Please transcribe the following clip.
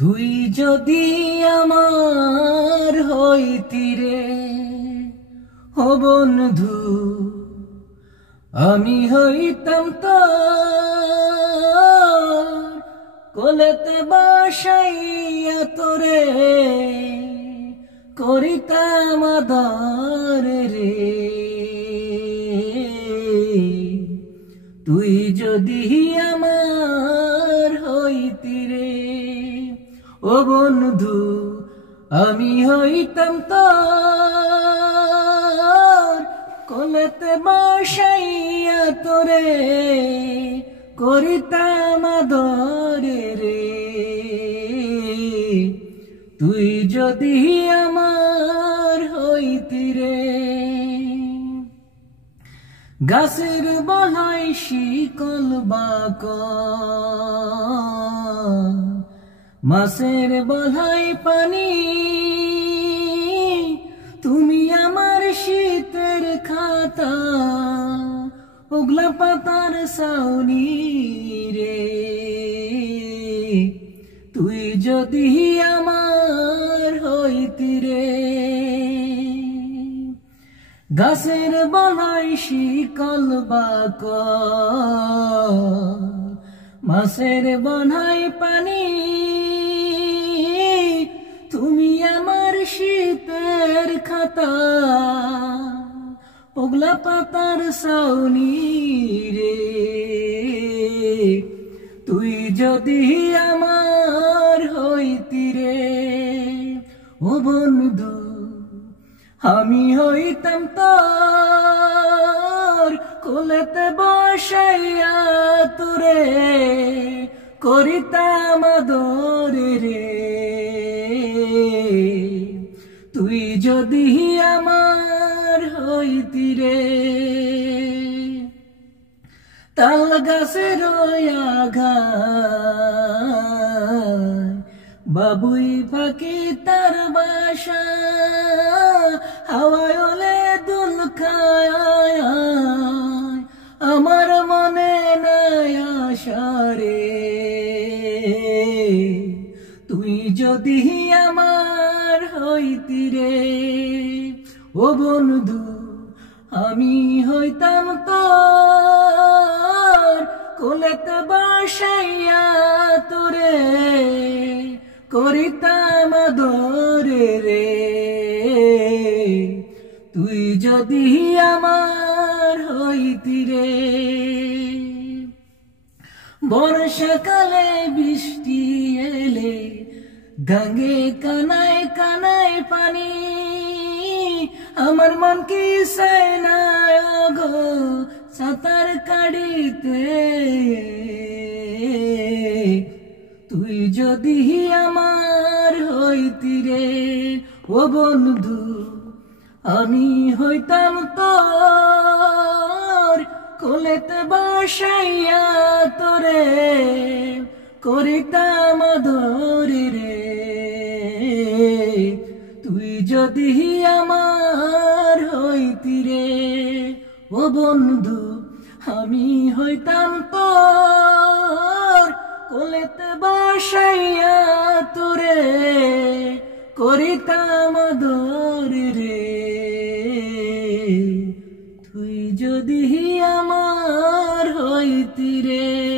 তুই যদি আমার হইতি রে ও বন্ধু, আমি হইতাম তোর কোলেতে বসাইয়া তোরে করিতাম আদর রে। তুই যদি আমার হইতি রে ও বন্ধু, আমি হইতাম তোর কোলেতে বসাইয়া তোরে করিতাম আদর রে। তুই যদি আমার হইতি রে, গাছের বলাই শিকল বাঁকা, মাছের বলাই পানি, তুমি আমার শীতের খাতা ওগলা পাতার ছাউনি রে। তুই যদি আমার হইতি রে, গাছের বলাই শিকল বাঁকা, মাছের বলাই পানি, তুমি আমার শীতের খাতা ওগলা পাতার ছাউনি রে। তুই যদি আমার হইতি রে ও বন্ধু, আমি হইতাম তোর কোলেতে বসাইয়া তোরে করিতাম আদর রে। তুই যদি আমার হইতি রে, তাল গাছের আগায় বাবুই পাখি তার বাসা, হাওয়ায় ওলে দুল খায় আমার মনে নাই আশা রে। তুই যদি আমার হইতি রে ও বন্ধু, আমি হইতাম তোর কোলেতে বসাইয়া তোরে করিতাম আদর রে। তুই যদি আমার হইতি রে, বর্ষাকালে বৃষ্টি এলে গাঙ্গে কানায় কানায় পানি, আমার মন কি চায় না গো সাঁতার কাটিতে। তুই যদি আমার হইতি রে ও বন্ধু, আমি হইতাম তোর কোলেতে বসাইয়া তোরে করিতাম আদর রে। তুই যদি আমার হইতি রে ও বন্ধু, আমি হইতাম তোর কোলেতে বসাইয়া তোরে করিতাম আদর রে। তুই যদি আমার হইতি রে।